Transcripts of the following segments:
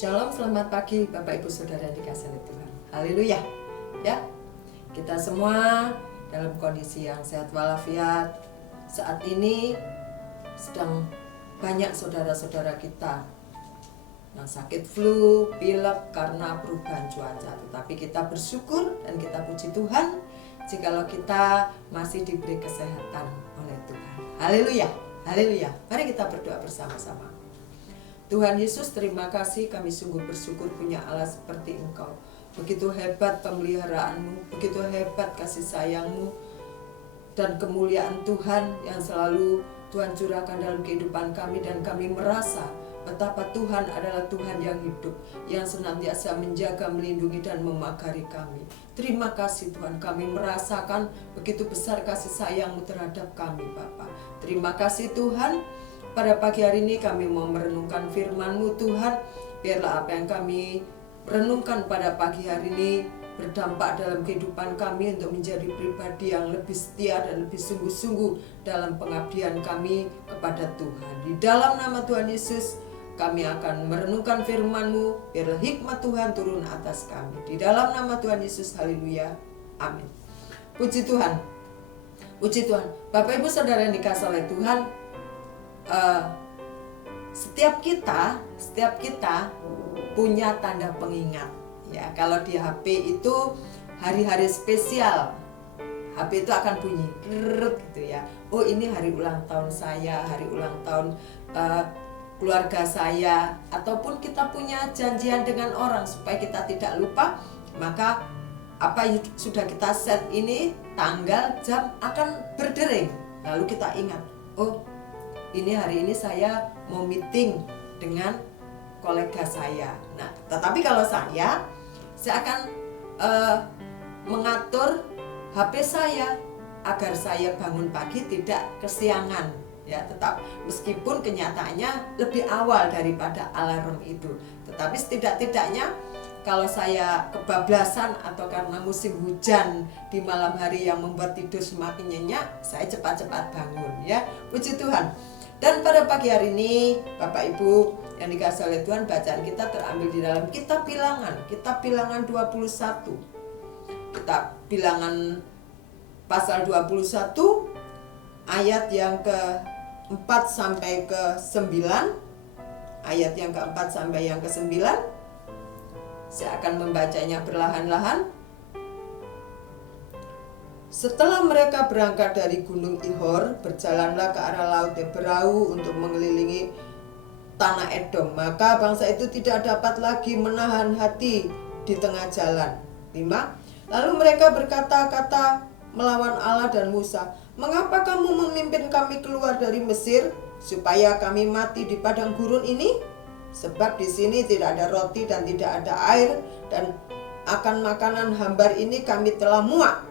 Shalom, selamat pagi Bapak Ibu Saudara yang dikasihi Tuhan. Haleluya. Ya. Kita semua dalam kondisi yang sehat walafiat. Saat ini sedang banyak saudara-saudara kita yang sakit flu, pilek karena perubahan cuaca. Tetapi kita bersyukur dan kita puji Tuhan jikalau kita masih diberi kesehatan oleh Tuhan. Haleluya. Haleluya. Mari kita berdoa bersama-sama. Tuhan Yesus, terima kasih, kami sungguh bersyukur punya Allah seperti Engkau. Begitu hebat pemeliharaanmu, begitu hebat kasih sayangmu dan kemuliaan Tuhan yang selalu Tuhan curahkan dalam kehidupan kami. Dan kami merasa betapa Tuhan adalah Tuhan yang hidup, yang senantiasa menjaga, melindungi dan memagari kami. Terima kasih Tuhan, kami merasakan begitu besar kasih sayang-Mu terhadap kami Bapa. Terima kasih Tuhan. Pada pagi hari ini kami mau merenungkan firman-Mu Tuhan. Biarlah apa yang kami renungkan pada pagi hari ini berdampak dalam kehidupan kami untuk menjadi pribadi yang lebih setia dan lebih sungguh-sungguh dalam pengabdian kami kepada Tuhan. Di dalam nama Tuhan Yesus kami akan merenungkan firman-Mu. Biarlah hikmat Tuhan turun atas kami. Di dalam nama Tuhan Yesus, haleluya, amin. Puji Tuhan. Puji Tuhan. Bapak Ibu Saudara yang dikasihi oleh Tuhan, setiap kita punya tanda pengingat ya. Kalau di HP itu hari-hari spesial, HP itu akan bunyi gitu ya. Oh, ini hari ulang tahun saya, hari ulang tahun keluarga saya, ataupun kita punya janjian dengan orang supaya kita tidak lupa, maka apa yang sudah kita set ini tanggal, jam akan berdering. Lalu kita ingat, oh ini hari ini saya mau meeting dengan kolega saya. Nah, tetapi kalau saya akan mengatur HP saya agar saya bangun pagi tidak kesiangan. Ya, tetap meskipun kenyataannya lebih awal daripada alarm itu. Tetapi setidak-tidaknya kalau saya kebablasan atau karena musim hujan di malam hari yang membuat tidur semakin nyenyak, saya cepat-cepat bangun ya. Puji Tuhan. Dan pada pagi hari ini Bapak Ibu yang dikasihi oleh Tuhan, bacaan kita terambil di dalam kitab Bilangan 21. Kitab Bilangan pasal 21 ayat yang ke-4 sampai ke-9. Ayat yang ke-4 sampai yang ke-9. Saya akan membacanya perlahan-lahan. Setelah mereka berangkat dari Gunung Ihor, berjalanlah ke arah Laut Hebrau untuk mengelilingi tanah Edom. Maka bangsa itu tidak dapat lagi menahan hati di tengah jalan. 5. Lalu mereka berkata-kata melawan Allah dan Musa, "Mengapa kamu memimpin kami keluar dari Mesir, supaya kami mati di padang gurun ini? Sebab di sini tidak ada roti dan tidak ada air, dan akan makanan hambar ini kami telah muak."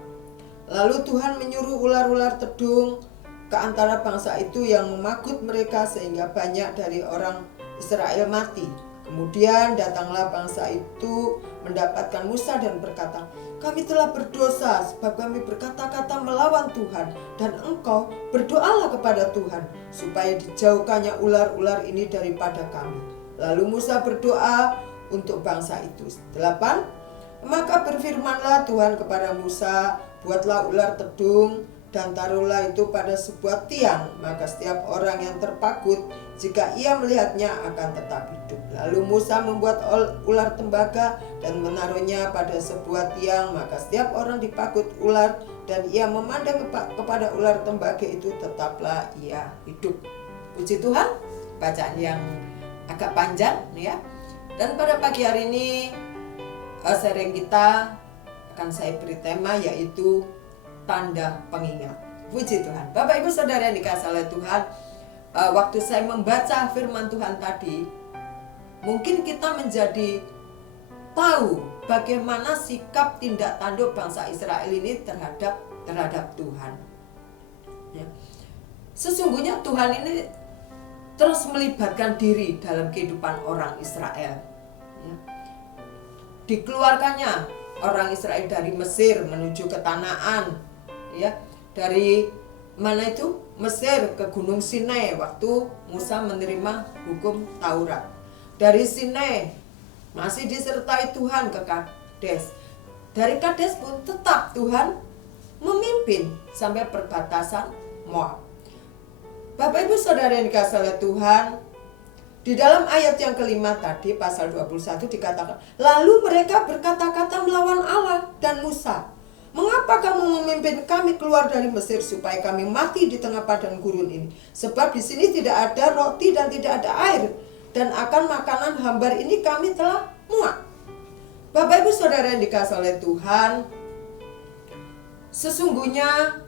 Lalu Tuhan menyuruh ular-ular tedung ke antara bangsa itu yang memagut mereka sehingga banyak dari orang Israel mati. Kemudian datanglah bangsa itu mendapatkan Musa dan berkata, "Kami telah berdosa sebab kami berkata-kata melawan Tuhan, dan engkau berdoalah kepada Tuhan supaya dijauhkannya ular-ular ini daripada kami." Lalu Musa berdoa untuk bangsa itu. 8. Maka berfirmanlah Tuhan kepada Musa, "Buatlah ular tedung dan taruhlah itu pada sebuah tiang, maka setiap orang yang terpagut, jika ia melihatnya akan tetap hidup." Lalu Musa membuat ular tembaga dan menaruhnya pada sebuah tiang, maka setiap orang dipagut ular dan ia memandang kepada ular tembaga itu, tetaplah ia hidup. Puji Tuhan, bacaan yang agak panjang ya. Dan pada pagi hari ini sharing kita akan saya beri tema yaitu tanda pengingat. Puji Tuhan. Bapak Ibu Saudara yang dikasihi oleh Tuhan, waktu saya membaca firman Tuhan tadi, mungkin kita menjadi tahu bagaimana sikap tindak tanduk bangsa Israel ini terhadap Tuhan. Ya. Sesungguhnya Tuhan ini terus melibatkan diri dalam kehidupan orang Israel. Ya. Dikeluarkannya orang Israel dari Mesir menuju ke Kanaan, ya, dari mana itu? Mesir ke Gunung Sinai waktu Musa menerima hukum Taurat. Dari Sinai masih disertai Tuhan ke Kades. Dari Kades pun tetap Tuhan memimpin sampai perbatasan Moab. Bapak Ibu Saudara yang dikasihi oleh Tuhan, di dalam ayat yang kelima tadi pasal 21 dikatakan, lalu mereka berkata-kata melawan Allah dan Musa, mengapa kamu memimpin kami keluar dari Mesir supaya kami mati di tengah padang gurun ini? Sebab di sini tidak ada roti dan tidak ada air, dan akan makanan hambar ini kami telah muak. Bapak Ibu Saudara yang dikasihi oleh Tuhan, sesungguhnya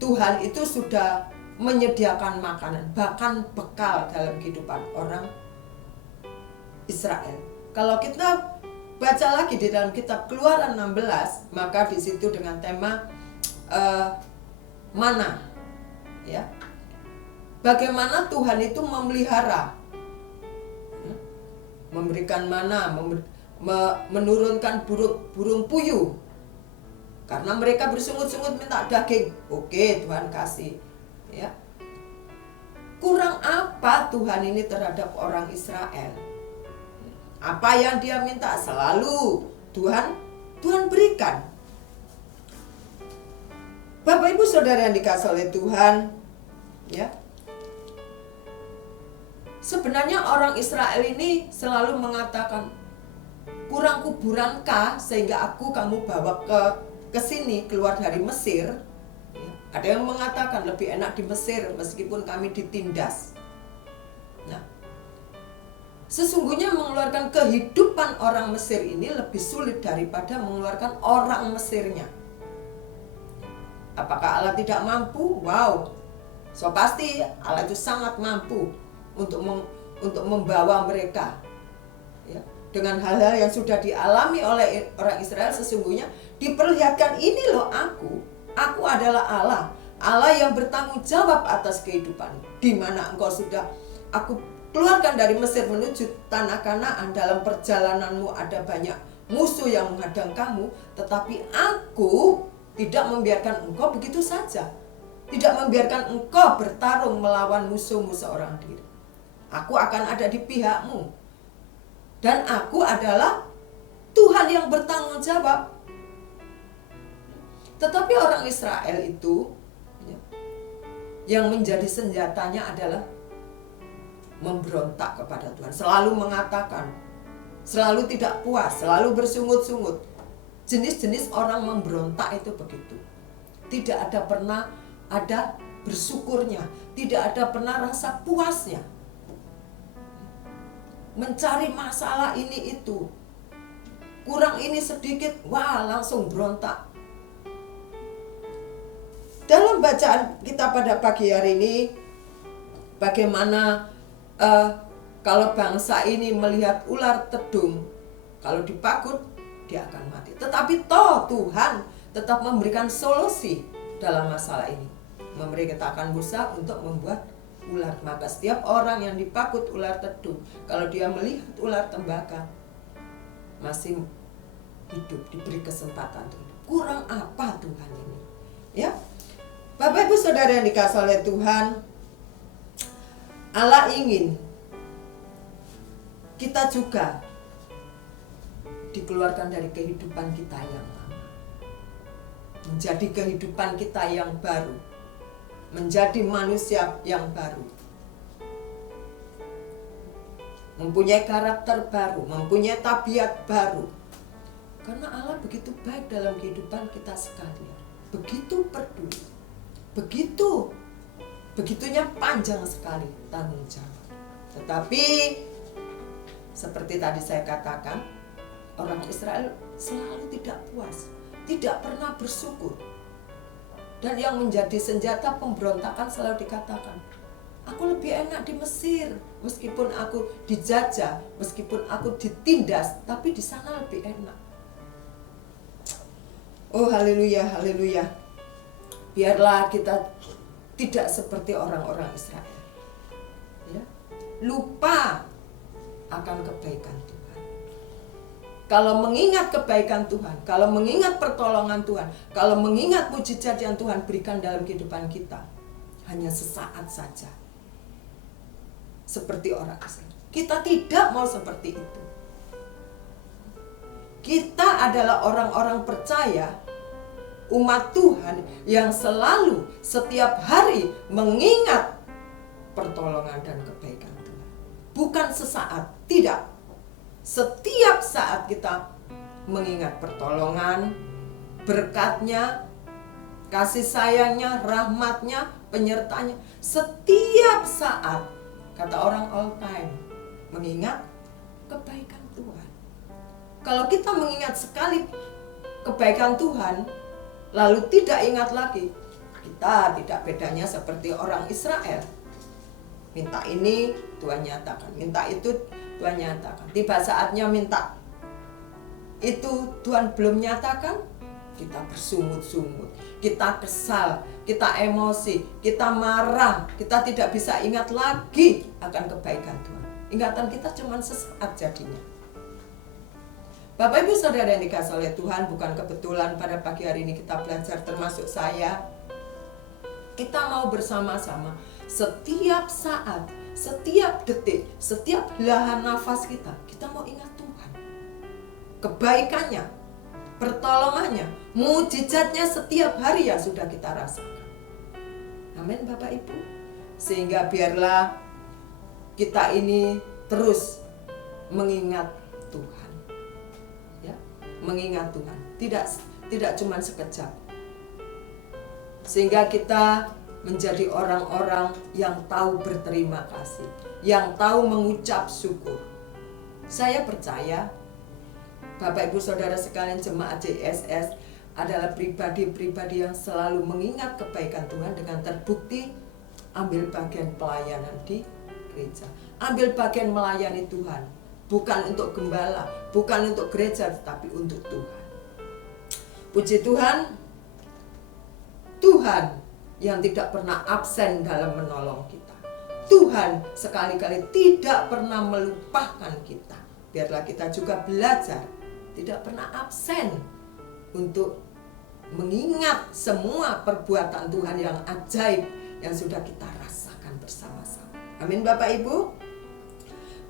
Tuhan itu sudah menyediakan makanan, bahkan bekal dalam kehidupan orang Israel. Kalau kita baca lagi di dalam kitab Keluaran 16, maka di situ dengan tema mana, ya, bagaimana Tuhan itu memelihara, memberikan mana, menurunkan burung puyuh, karena mereka bersungut-sungut minta daging. Oke, Tuhan kasih, ya. Kurang apa Tuhan ini terhadap orang Israel? Apa yang dia minta selalu Tuhan berikan. Bapak Ibu Saudara yang dikasihi oleh Tuhan, ya. Sebenarnya orang Israel ini selalu mengatakan, kurang kuburankah sehingga kamu bawa ke sini, keluar dari Mesir? Ya. Ada yang mengatakan lebih enak di Mesir meskipun kami ditindas. Nah, sesungguhnya mengeluarkan kehidupan orang Mesir ini lebih sulit daripada mengeluarkan orang Mesirnya. Apakah Allah tidak mampu? Wow, so pasti Allah itu sangat mampu untuk membawa mereka, ya. Dengan hal-hal yang sudah dialami oleh orang Israel, sesungguhnya diperlihatkan, ini loh aku adalah Allah yang bertanggung jawab atas kehidupan. Di mana engkau sudah aku keluarkan dari Mesir menuju tanah Kanaan, dalam perjalananmu ada banyak musuh yang menghadang kamu, tetapi aku tidak membiarkan engkau begitu saja. Tidak membiarkan engkau bertarung melawan musuhmu seorang diri. Aku akan ada di pihakmu. Dan aku adalah Tuhan yang bertanggung jawab. Tetapi orang Israel itu, ya, yang menjadi senjatanya adalah memberontak kepada Tuhan. Selalu mengatakan, selalu tidak puas, selalu bersungut-sungut. Jenis-jenis orang memberontak itu begitu. Tidak ada pernah ada bersyukurnya, tidak ada pernah rasa puasnya. Mencari masalah ini itu, kurang ini sedikit, wah langsung berontak. Dalam bacaan kita pada pagi hari ini, bagaimana kalau bangsa ini melihat ular tedung, kalau dipakut dia akan mati. Tetapi Tuhan tetap memberikan solusi dalam masalah ini, memerintahkan Musa untuk membuat ular. Maka setiap orang yang dipakut ular tedung, kalau dia melihat ular tembaga masih hidup, diberi kesempatan untuk hidup. Kurang apa Tuhan ini, ya? Bapak Ibu Saudara yang dikasihi oleh Tuhan, Allah ingin kita juga dikeluarkan dari kehidupan kita yang lama, menjadi kehidupan kita yang baru, menjadi manusia yang baru, mempunyai karakter baru, mempunyai tabiat baru. Karena Allah begitu baik dalam kehidupan kita sekalian, begitu peduli, begitunya panjang sekali tanggung jawab. Tetapi seperti tadi saya katakan, orang Israel selalu tidak puas, tidak pernah bersyukur. Dan yang menjadi senjata pemberontakan selalu dikatakan, aku lebih enak di Mesir, meskipun aku dijajah, meskipun aku ditindas, tapi di sana lebih enak. Oh haleluya, haleluya. Biarlah kita tidak seperti orang-orang Israel, ya, lupa akan kebaikan Tuhan. Kalau mengingat kebaikan Tuhan, kalau mengingat pertolongan Tuhan, kalau mengingat mujizat yang Tuhan berikan dalam kehidupan kita, hanya sesaat saja. Seperti orang Israel. Kita tidak mau seperti itu. Kita adalah orang-orang percaya, umat Tuhan yang selalu setiap hari mengingat pertolongan dan kebaikan Tuhan. Bukan sesaat, tidak. Setiap saat kita mengingat pertolongan, berkatnya, kasih sayangnya, rahmatnya, penyertanya. Setiap saat, kata orang all time, mengingat kebaikan Tuhan. Kalau kita mengingat sekali kebaikan Tuhan, lalu tidak ingat lagi, kita tidak bedanya seperti orang Israel. Minta ini, Tuhan nyatakan. Minta itu, Tuhan nyatakan. Tiba saatnya minta itu, Tuhan belum nyatakan, kita bersungut-sungut, kita kesal, kita emosi, kita marah, kita tidak bisa ingat lagi akan kebaikan Tuhan. Ingatan kita cuma sesaat jadinya. Bapak Ibu Saudara yang dikasihi oleh Tuhan, bukan kebetulan pada pagi hari ini kita belajar, termasuk saya. Kita mau bersama-sama setiap saat, setiap detik, setiap helahan nafas kita mau ingat Tuhan. Kebaikannya, pertolongannya, mujizatnya setiap hari yang sudah kita rasakan. Amin Bapak Ibu. Sehingga biarlah kita ini terus mengingat Tuhan. Ya, mengingat Tuhan. Tidak cuma sekejap. Sehingga kita menjadi orang-orang yang tahu berterima kasih, yang tahu mengucap syukur. Saya percaya Bapak Ibu Saudara sekalian jemaat JSS adalah pribadi-pribadi yang selalu mengingat kebaikan Tuhan dengan terbukti ambil bagian pelayanan di gereja, ambil bagian melayani Tuhan, bukan untuk gembala, bukan untuk gereja, tetapi untuk Tuhan. Puji Tuhan, Tuhan yang tidak pernah absen dalam menolong kita. Tuhan sekali-kali tidak pernah melupakan kita. Biarlah kita juga belajar tidak pernah absen untuk mengingat semua perbuatan Tuhan yang ajaib yang sudah kita rasakan bersama-sama. Amin Bapak Ibu.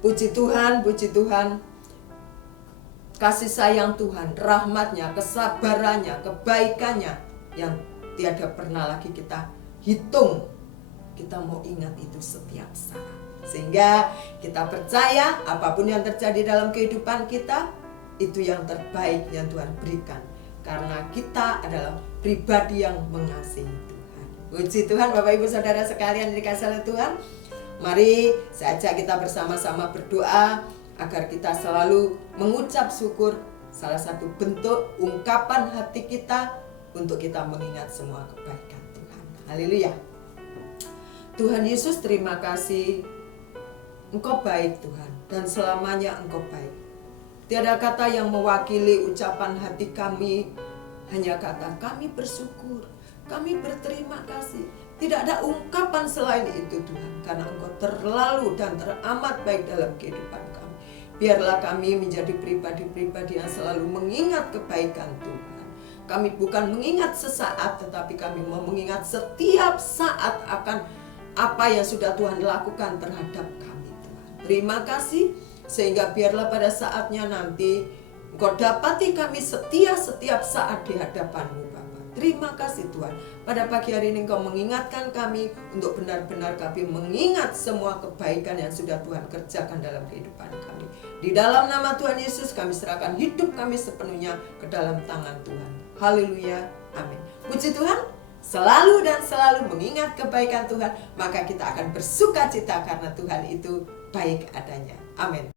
Puji Tuhan, puji Tuhan. Kasih sayang Tuhan, rahmatnya, kesabarannya, kebaikannya yang tiada pernah lagi kita hitung. Kita mau ingat itu setiap saat. Sehingga kita percaya apapun yang terjadi dalam kehidupan kita, itu yang terbaik yang Tuhan berikan. Karena kita adalah pribadi yang mengasihi Tuhan. Puji Tuhan Bapak Ibu Saudara sekalian dikasihi oleh Tuhan. Mari saja kita bersama-sama berdoa agar kita selalu mengucap syukur. Salah satu bentuk ungkapan hati kita untuk kita mengingat semua kebaikan Tuhan. Haleluya. Tuhan Yesus, terima kasih. Engkau baik Tuhan, dan selamanya Engkau baik. Tiada kata yang mewakili ucapan hati kami, hanya kata kami bersyukur, kami berterima kasih. Tidak ada ungkapan selain itu Tuhan, karena Engkau terlalu dan teramat baik dalam kehidupan kami. Biarlah kami menjadi pribadi-pribadi yang selalu mengingat kebaikan Tuhan. Kami bukan mengingat sesaat, tetapi kami mau mengingat setiap saat akan apa yang sudah Tuhan lakukan terhadap kami Tuhan. Terima kasih, sehingga biarlah pada saatnya nanti Engkau dapati kami setia setiap saat di hadapan-Mu Bapa. Terima kasih Tuhan. Pada pagi hari ini Engkau mengingatkan kami untuk benar-benar kami mengingat semua kebaikan yang sudah Tuhan kerjakan dalam kehidupan kami. Di dalam nama Tuhan Yesus kami serahkan hidup kami sepenuhnya ke dalam tangan Tuhan. Haleluya. Amin. Puji Tuhan. Selalu dan selalu mengingat kebaikan Tuhan, maka kita akan bersuka cita karena Tuhan itu baik adanya. Amin.